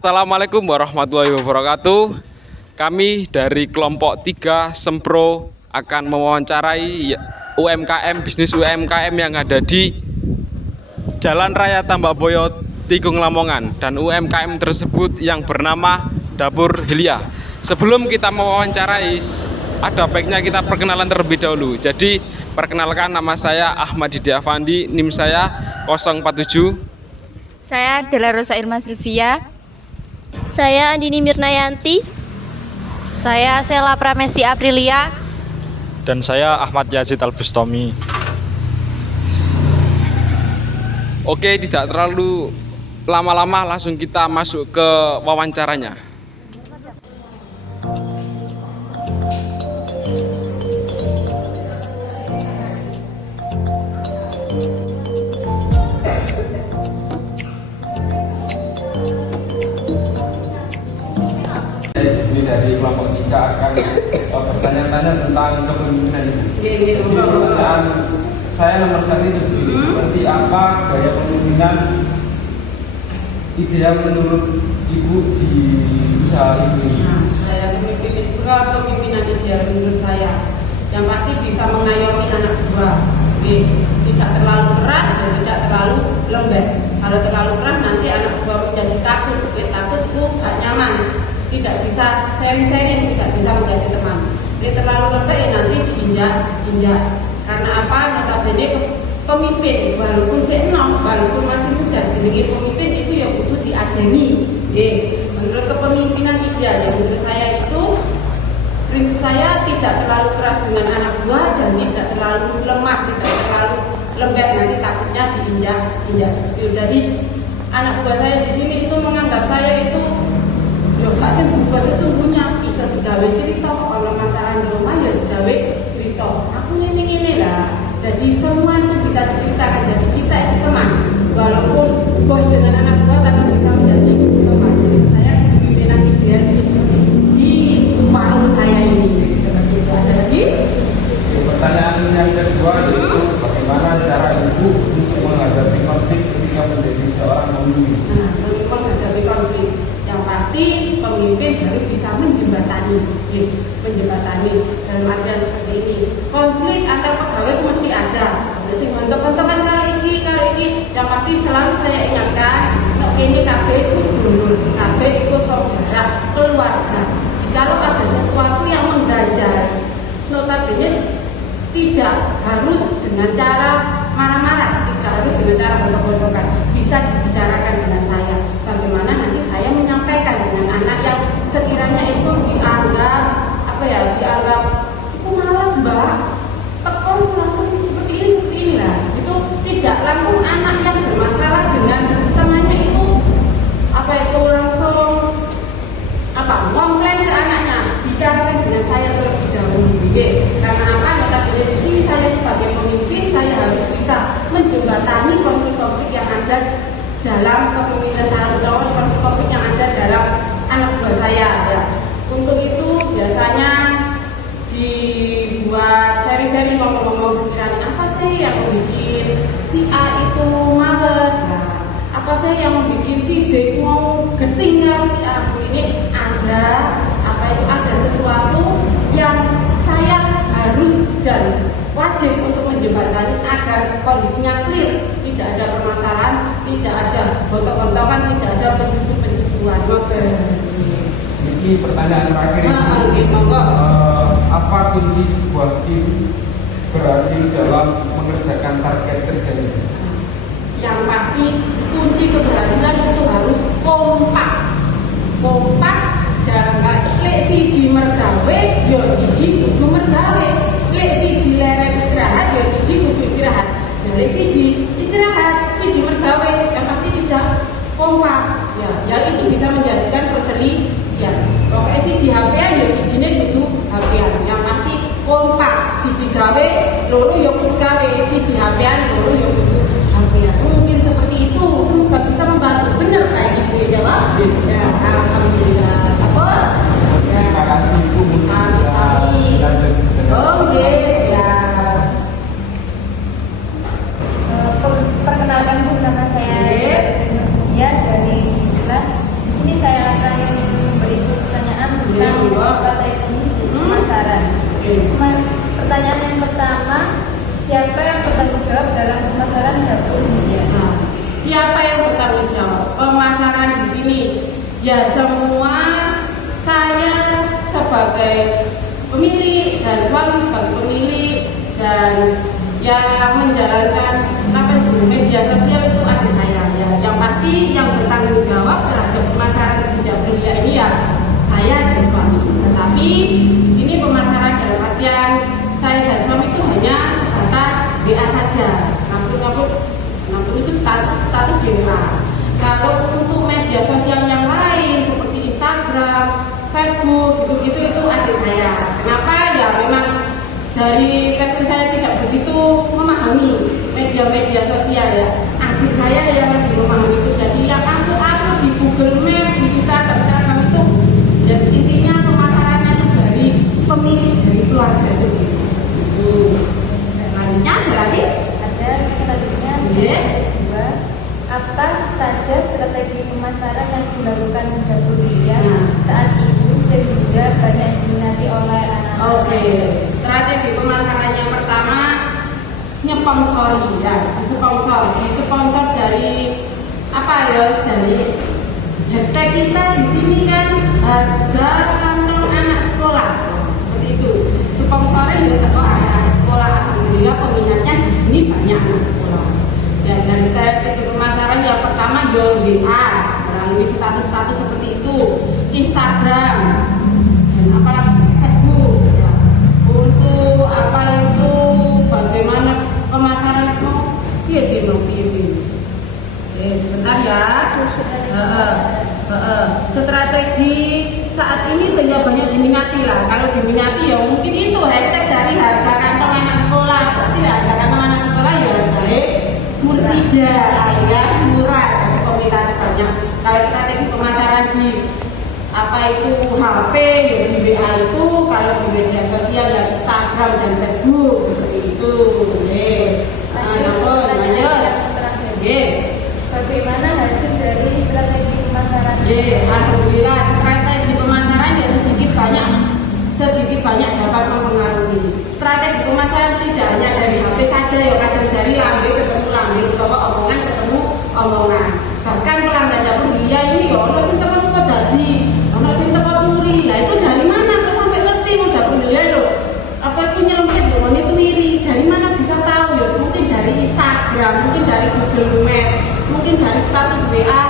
Assalamualaikum warahmatullahi wabarakatuh. Kami dari kelompok 3 Sempro akan mewawancarai UMKM, bisnis UMKM yang ada di Jalan Raya Tambak Boyo, Tikung, Lamongan. Dan UMKM tersebut yang bernama Dapur Hilya. Sebelum kita mewawancarai, ada baiknya kita perkenalan terlebih dahulu. Jadi perkenalkan, nama saya Ahmad Didi Afandi, NIM saya 047. Saya Dela Rosa Irma Silvia. Saya Andini Mirnayanti. Saya Sela Pramesti Aprilia. Dan saya Ahmad Yazid Al-Bustomi. Oke, tidak terlalu lama-lama, langsung kita masuk ke wawancaranya. Ini dari kelompok 3 akan bertanya-tanya tentang kepemimpinan. Jadi pertanyaan saya nomor 1 itu begini, seperti apa gaya kepemimpinan ideal menurut Ibu di usaha ini? Saya kepemimpinan ideal menurut saya yang pasti bisa mengayomi anak buah. Tidak terlalu keras dan tidak terlalu lembek. Kalau terlalu keras nanti anak buah menjadi takut, itu gak nyaman. Tidak bisa sharing-sharing, tidak bisa menjadi teman. Dia terlalu lembek nanti diinjak. Karena apa? Notabene pemimpin walaupun seenom, walaupun masih muda, jadi pemimpin itu yang butuh diajeni. Menurut kepemimpinan ideal yang menurut saya itu, prinsip saya tidak terlalu keras dengan anak buah dan tidak terlalu lemah, tidak terlalu lembek, nanti takutnya diinjak seperti itu. Jadi anak buah saya di sini itu menganggap saya itu gak sembah sesungguhnya bisa digawe cerita. Kalau masalah di rumah ya digawe cerita. Aku ini lah. Jadi semua itu bisa diceritakan. Jadi kita itu teman. Walaupun bos dengan anak buah tapi bisa menjadi teman. Jadi saya pimpinan ideal itu di warung saya ini. Seperti itu. Ada lagi? Pertanyaan yang kedua yaitu bagaimana cara Ibu untuk menghadapi konflik ketika menjadi seorang pemimpin? Untuk menghadapi konflik, yang pasti pemimpin harus bisa menjembatani dalam artian seperti ini. Konflik antar pegawai itu mesti ada. Mesti bentuk-bentukan kali ini. Yang pasti selalu saya ingatkan, ini KB itu dulur, KB itu saudara, keluarga. Jikalau ada sesuatu yang mengganjal, notabene tidak harus dengan cara marah-marah, tidak harus dengan cara bentuk-bentukan. Bisa dibicarakan dengan saya. Bagaimana nanti saya menyampaikan dengan anak yang sekiranya itu dianggap itu malas mbak, tekon langsung seperti ini lah. Itu tidak langsung anak yang bermasalah dengan temannya itu langsung komplain ke anaknya, bicarakan dengan saya terlebih dahulu. Karena apa? Di sini saya sebagai pemimpin saya harus bisa menjembatani konflik-konflik yang ada dalam kepemimpinan saya, konflik-konflik yang ada dalam anak buah saya. Ya. Untuk itu biasanya dibuat seri-seri ngomong-ngomong sekiranya apa sih yang membuat si A itu males, apa sih yang membuat si B mau geting si A. Ini ada sesuatu yang saya harus dan wajib untuk menjembatani agar kondisinya clear, tidak ada permasalahan, tidak ada gontok-gontokan, tidak ada pencubuan. Ini pertanyaan terakhir ini. Apa kunci sebuah tim berhasil dalam mengerjakan target kerjanya? Yang pasti kunci keberhasilan itu harus kompak dalam lek siji mergawe yo siji kudu mergawe, lek siji lereng istirahat yo siji kudu istirahat, lek siji istirahat siji mergawe, yang pasti tidak kompak ya itu bisa menjadikan perselisihan. Pokoknya siji HP-an ya sijine kudu HP-an, yang pasti kompak, siji gawe loro yo kudu gawe, siji HP-an loro yo kudu HP-an. Mungkin seperti itu, semoga bisa membantu. Benar kayak gitu ya jawab? Ya, alhamdulillah. Terima kasih Bu. Perkenalkan Bu, nama saya Dela Rosa Irma Silvia dari Islam. Di sini saya Ya semua saya sebagai pemilik dan suami sebagai pemilik dan yang menjalankan media sosial itu adik saya ya. Yang pasti yang bertanggung jawab terhadap pemasaran tidak berhiliak ini ya saya dan suami. Tetapi di sini pemasaran dalam artian saya dan suami itu hanya sebatas WA saja. Namun itu status WA. Kalau untuk media sosial yang lain seperti Instagram, Facebook, gitu-gitu itu adik saya. Kenapa? Ya memang dari passion saya tidak begitu memahami media sosial ya. Adik saya yang lebih memahami itu. Jadi yang aku di Google Map, di Instagram itu ya intinya pemasarannya itu dari pemilik, dari keluarga sendiri. Selanjutnya ada lagi? Ada selanjutnya. Dua. Apa saja strategi pemasaran yang dilakukan Dapur Hilya saat ini sehingga banyak diminati oleh anak-anak? Oke, strategi pemasaran yang pertama nyponsori ya, disponsor dari apa ya, dari hashtag kita di sini kan harga kantong anak sekolah seperti itu. Sponsorin ya teko anak sekolah, alhamdulillah peminatnya di sini banyak anak sekolah. Dan dari strategi pemasaran yang pertama WA melalui status-status seperti itu, Instagram dan apalagi Facebook ya. Untuk apa itu bagaimana pemasaran itu sebentar ya. Strategi saat ini sehingga banyak diminati lah. Kalau diminati ya mungkin itu hashtag dari harga kantong anak sekolah. Berarti harga kantong anak sekolah ya harganya Mursida ya, murah karena peminatnya banyak. Kalau strategi pemasaran di apa itu HP ya, di WA itu, kalau di media sosial ya Instagram dan Facebook seperti itu. Lanjut. Bagaimana hasil dari strategi pemasaran? Alhamdulillah strategi pemasaran ya sedikit banyak dapat mempengaruhi. Strategi pemasaran tidak hanya dari HP saja ya, kadang dari lambe ketemu lambe, utawa omongan ketemu omongan. Bahkan pelanggan Dapur Hilya ini ya ono sing teko Sukadadi, ono sing teko Turi. Lah itu dari mana kok sampai ngerti mau Dapur Hilya lho? Apa itu nyelempit dengan itu wiri? Dari mana bisa tahu ya? Mungkin dari Instagram, mungkin dari Google Map, mungkin dari status WA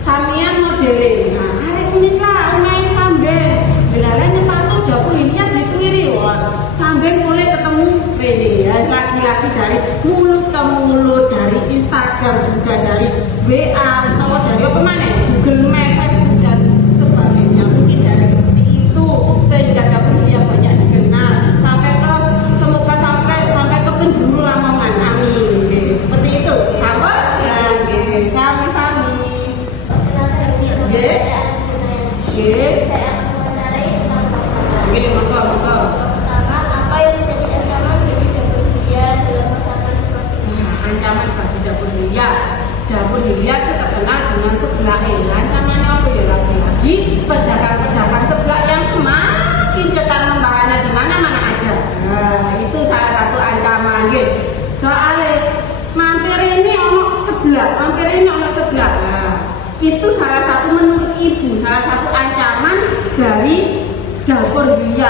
samian modelin. Nah, hari ini lah omai sambil belalainya tato Dapur Hilya dituiri wah sambil mulai ketemu Rene ya, laki-laki dari mulut ke mulut, dari Instagram juga dari WA atau dari apa mana Google Map, Facebook dan sebagainya. Mungkin dari seperti itu sehingga Dapur Hilya banyak dikenal sampai ke semoga sampai ke penjuru Lamongan. Amin. Seperti itu. Sabar ya, sami-sami. Monggo. Pertama, apa yang menjadi ancaman bagi Dapur Hilya dalam masakan seperti ini? Ancaman bagi Dapur Hilya. Dapur Hilya itu terkenal dengan sebelah ancamannya apa ya, lagi-lagi pedagang-pedagang sebelah yang semakin ketat membahana di mana-mana ada. Nah, itu salah satu ancaman gitu. Soalnya mampir ini ono sebelah. Nah, itu salah satu menurut ibu, salah satu ancaman dari Dapur Hilya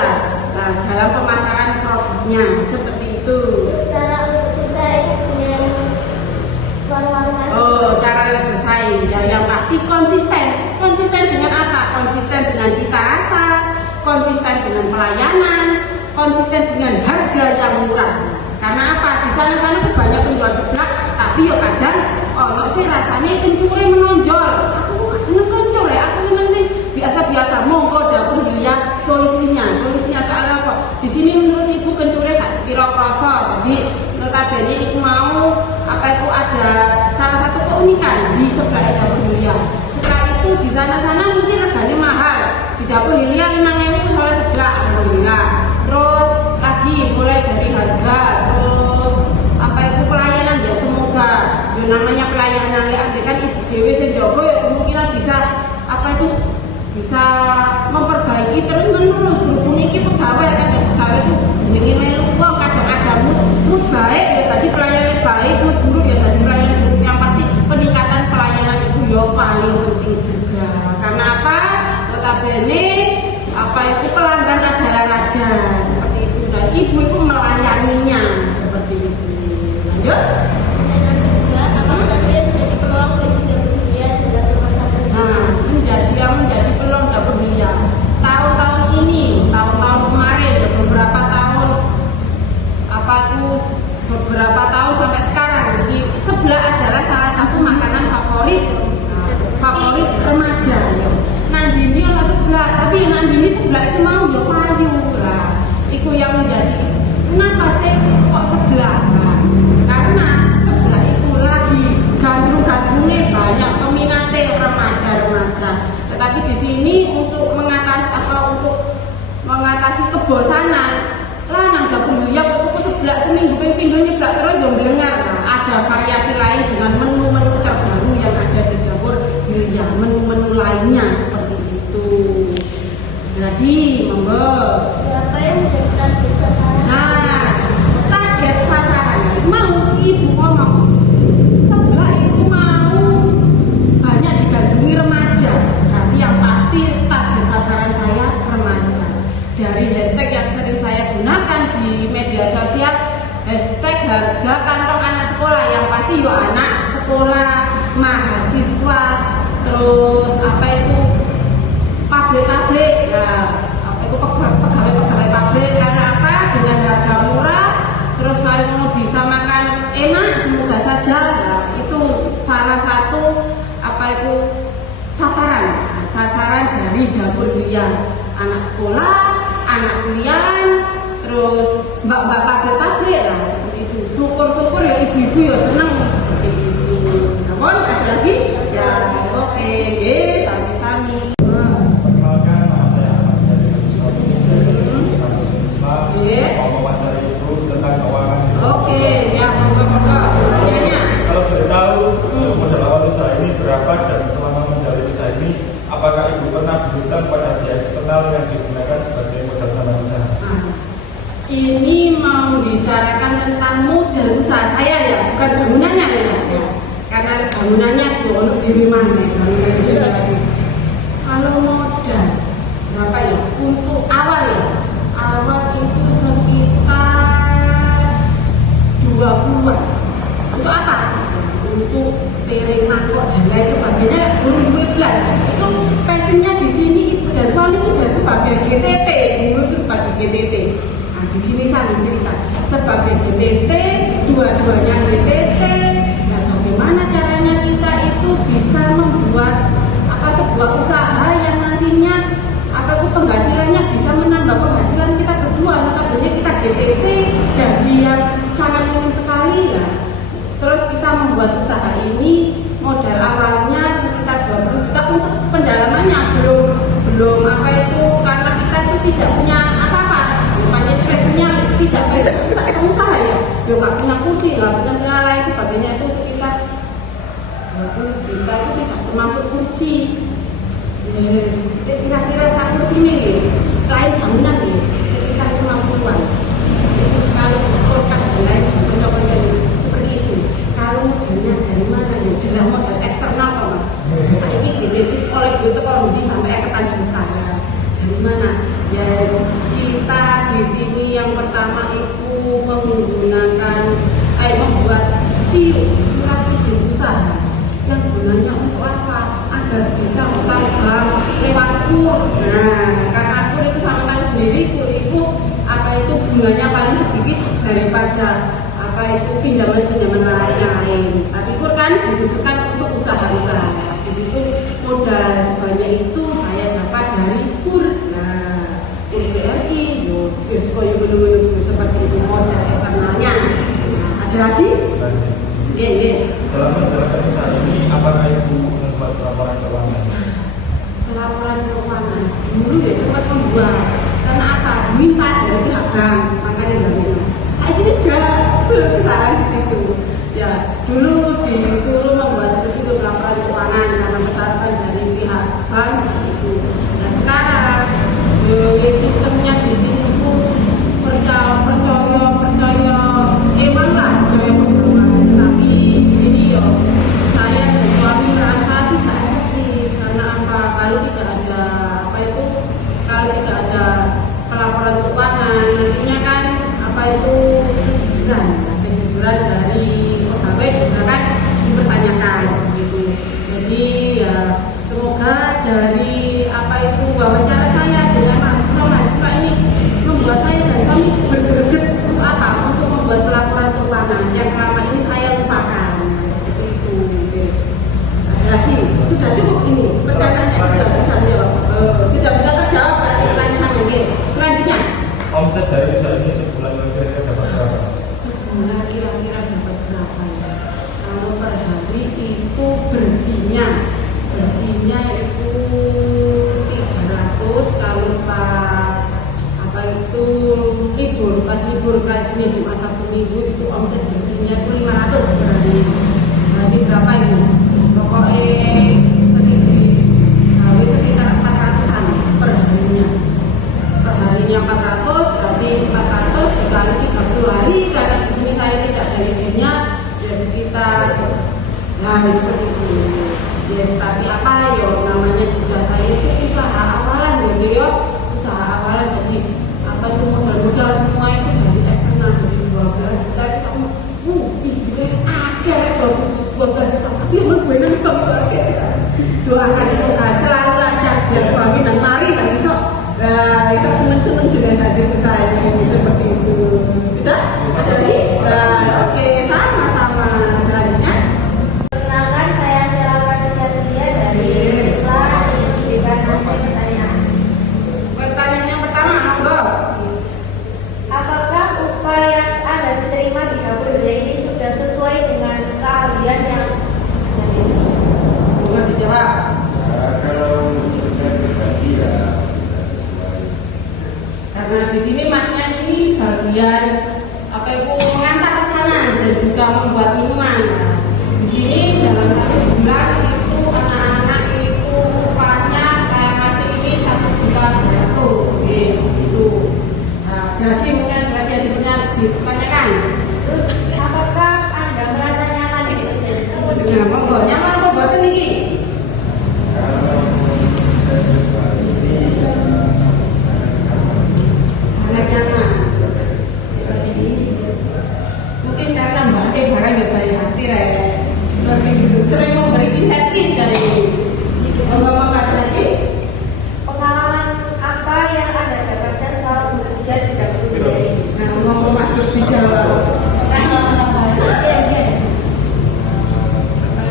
dalam pemasaran produknya seperti itu. Cara untuk bersaing dengan warung-warung lain? Oh, cara bersaing ya, yang pasti konsisten dengan apa? Konsisten dengan cita rasa, konsisten dengan pelayanan, konsisten dengan harga yang murah. Karena apa? Di sana tuh banyak penjual seblak, tapi yo kadang ono sih rasanya kencure menonjol. Aku gak seneng kencur ya, aku seneng sih biasa-biasa. Monggo Dapur Hilya solusinya soal apa? Di sini menurut ibu kencure gak sepiro krasa. Jadi notabene itu mau apa itu ada salah satu keunikan di sebelah Dapur Hilya. Setelah itu di sana mungkin regane mahal. Di Dapur Hilya 5.000 soalnya seblak, alhamdulillah. Terus lagi mulai dari harga, terus apa itu pelayanan ya, semoga ya namanya pelayanan ya, kan ibu dewe senjogo ya kemungkinan bisa apa itu bisa memperbaiki terus menerus. Berhubung iki pegawai kan, pegawai itu jenenge melu wong kadang ada mood baik ya tadi pelayanan baik, mood buruk ya tadi pelayanan buruk. Yang pasti peningkatan pelayanan itu ya paling penting juga. Karena notabene apa itu pelanggan adalah raja seperti itu, dan ibu itu melayaninya seperti itu. Lanjut. Menjadi peluang dapur Lia. Tahun-tahun ini, tahun-tahun kemarin, beberapa tahun beberapa tahun sampai sekarang di sebelah adalah salah satu makanan favorit remaja. Nandini ono sebelah, tapi Nandini sebelah itu mau yo payu lah. Itu yang menjadi kenapa sih kok sebelah? Nah, karena sebelah itu lagi gandrung-gandrungnya banyak peminatnya remaja-remaja. Tetapi di sini untuk mengatasi kebosanan, lah nang dapur Lia aku sebelah seminggu pindho nyeblak terus yo mblengar. Nah, ada variasi lain dengan menu-menu terbaru yang ada di dapur Lia, menu-menu lainnya seperti itu. Jadi, monggo. Siapa yang menjadi target sasaran? Nah, target sasaran mau ibu ngomong sebelah itu mau banyak digandrungi remaja. Tapi yang pasti target sasaran saya remaja. Dari hashtag yang sering saya gunakan di media sosial, hashtag harga kantong anak sekolah, yang pasti yo anak sekolah, mahasiswa, terus apa itu pabrik-pabrik, nah apa itu pegawai-pegawai pabrik. Karena apa? Dengan harga murah, terus mari mau bisa makan enak, semoga saja. Nah, itu salah satu apa itu sasaran dari dapur Lia, anak sekolah, anak kuliah, terus mbak-mbak pabrik-pabrik lah seperti itu. Syukur-syukur ya ibu-ibu ya senang seperti itu. Namun ada lagi? Ya, oke, sami-sami. Perkenalkan, nama saya Ahmad Yadid Al-Bustami. Saya dari kampus Islam. Mau mewawancari ibu tentang keuangan. Oke, ya, monggo. Pertanyaannya? Kalau boleh tahu, modal awal usaha ini berapa, dan selama menjalani usaha ini apakah ibu pernah berhutang pada pihak eksternal yang digunakan sebagai modal tambahan usaha? Nah, ini mau bicarakan tentang modal usaha saya ya, bukan bangunannya ya. Karena bangunannya untuk diri mana? Kalau modal berapa ya? Untuk awal ya, awal itu sekitar 20-an. Untuk apa? Untuk piring, mangkok dan lain sebagainya. Belum bulan. Itu passionnya di sini ibu dan suami itu jadi sebagai GTT. Dulu itu sebagai GTT. Nah, di sini saya cerita sebagai GTT, dua-duanya GTT. Nah, bagaimana caranya kita itu bisa membuat sebuah usaha yang nantinya itu penghasilannya bisa menambah penghasilan kita berdua. Notabene kita GTT, gaji yang sangat minim sekali lah. Terus kita membuat usaha ini, modal awalnya sekitar 20 juta. Untuk pendalamannya belum karena kita itu tidak punya apa-apa. Makanya passionnya tidak bisa usaha ya. Belum nggak punya kursi, nggak punya segala lain sebagainya, itu sekitar 20 juta itu tidak termasuk kursi. Kira-kira satu kursi ini lain bangunan nih sekitar 50-an. Itu sekali sekolahkan dan lain mencoba seperti itu. Kalau modalnya dari mana ya? Jelas modal eksternal kok mas. Saya ini GTT oleh itu kalau bisa sampai ketan juta ya. Dari mana? Ya kita di sini yang pertama itu menggunakan membuat surat izin usaha yang gunanya untuk apa? Agar bisa utang bank lewat kur. Nah, karena kur itu sama tahu sendiri, kur itu bunganya paling sedikit daripada pinjaman-pinjaman lain. Tapi kur kan dibutuhkan untuk usaha-usaha. Di situ modal sebanyak itu saya dapat dari kur. Nah, kur BRI, seperti itu modal eksternalnya. Nah, ada lagi? Dalam menjalankan usaha ini, apakah ibu membuat laporan keuangan? Laporan keuangan dulu ya sempat membuat. Karena apa? Minta dari pihak bank, makanya jaminan. Saya ini sudah kesalahan di situ. Ya, dulu disuruh membuat seperti itu laporan keuangan karena persyaratan dari pihak bank seperti itu. Nah sekarang sistemnya di sini itu percaya emang lah percaya perkembangan. Tapi di sini yo saya dan suami merasa tidak efektif karena apa? Kalau tidak ada dari apa itu wawancara saya dengan mahasiswa ini membuat saya dan kami bergeget untuk apa? Untuk membuat pelaporan keuangan yang selama ini saya lupakan. Itu. Ada lagi, sudah cukup ini. Pertanyaannya sudah bisa menjawab. Sudah bisa terjawab berarti pertanyaannya. Oke. Selanjutnya. Omset dari usaha ini sebulan kira-kira dapat berapa? Sebulan kira-kira dapat berapa ya? Kalau per hari itu bersihnya itu 300 kalau pas libur kayak ini cuma Sabtu Minggu itu omset bersihnya itu 500 per hari. Berarti berapa itu? Pokoknya sekitar 400-an per harinya. Per harinya 400 berarti 400 dikali 30 hari karena di sini saya tidak ada liburnya ya sekitar seperti itu. Yes, tapi apa yo namanya juga saya itu usaha awalan ya usaha awalan jadi apa itu modal semua itu dari eksternal dari 12 juta itu sama ibu ada 12 juta tapi emang gue nanti kami pakai doakan semoga selalu lancar biar kami dan mari dan besok bisa seneng-seneng dengan hasil usahanya ini seperti itu sudah ada lagi oke sama-sama selanjutnya. Perkenalkan, saya Sela Pranesia dari Islam yang diberikan hasil pertanyaan. Pertanyaan yang pertama, monggo. Apakah upah yang Anda diterima di dapur Yulia ini sudah sesuai dengan keahlian yang Bukan dijawab. Kalau menurut saya pribadi ya sudah sesuai. Karena di sini maknya ini bagian apa itu mengantar pesanan dan juga membuat minuman. Nah, di sini dalam 1 bulan itu anak-anak itu upahnya kayak masih ini 1.200.000 gitu. Nah, ada lagi mungkin ada lagi yang dipertanyakan. terus apakah Anda merasa nyaman di sini? Nah, monggo nyaman apa buatan ini? Kalau saya pribadi ya Sangat nyaman. Mungkin karena mbaknya barang ya dari hati seperti itu sering memberi insentif dari ngomong ada lagi. Pengalaman apa yang Anda dapatkan selama bekerja di dapur Yulia ini? Nah, ngomong Mas dijawab.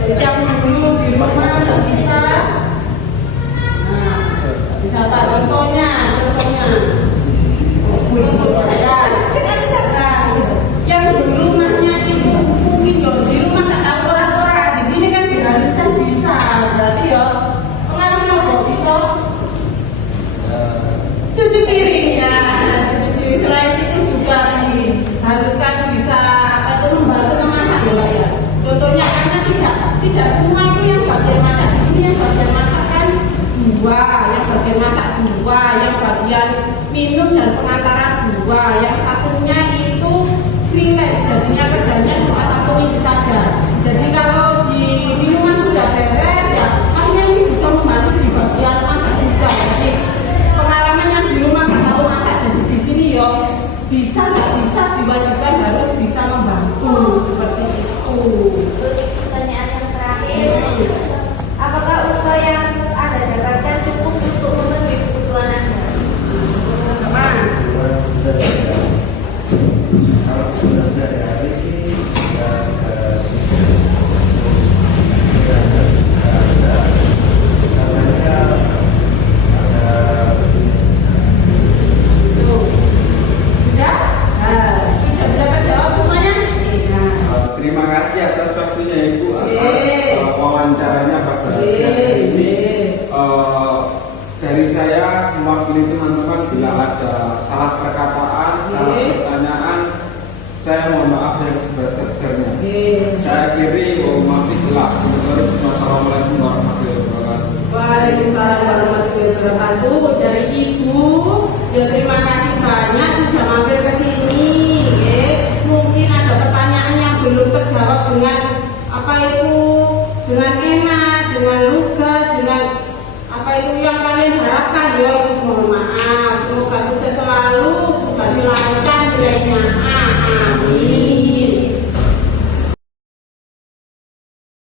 Yang dulu di rumah nggak bisa. Nah, bisa apa? Contohnya. Ya, yang dulu rumahnya itu mungkin di rumah nggak tahu orang-orang. Di sini kan diharuskan bisa. Berarti ya pengalaman apa bisa? Cuci piring ya, cuci piring. Selain itu juga diharuskan bisa apa tuh membantu memasak ya. Contohnya karena tidak semua itu yang bagian masak di sini yang bagian masak kan dua, yang bagian masak dua, yang bagian minum dan pengantaran dua, yang satunya itu freelance jadinya kerjanya cuma Sabtu Minggu saja. Jadi kalau di minuman sudah beres ya, makanya ini bisa membantu di bagian masak juga. Jadi pengalaman yang di rumah nggak tahu masak jadi di sini yo bisa nggak bisa diwajibkan harus bisa membantu seperti itu. Terus pertanyaan yang terakhir, apakah upah yang Anda dapatkan cukup untuk memenuhi kebutuhan Anda? Teman, kalau sudah sehari sih ya sudah? Sudah bisa terjawab semuanya? Terima kasih atas waktunya Ibu atas Oke. wawancaranya pada siang hari ini. Dari saya mewakili teman-teman bila ada salah perkataan, salah pertanyaan, saya mohon maaf yang sebesar-besarnya. Saya akhiri Wassalamualaikum warahmatullahi wabarakatuh. Waalaikumsalam warahmatullahi wabarakatuh. Dari Ibu, ya terima kasih banyak sudah mampir ke sini. Mungkin ada pertanyaan yang belum terjawab dengan apa itu, dengan enak, dengan lugas, dengan apa itu yang kalian harapkan. Ya, mohon maaf. Semoga sukses selalu.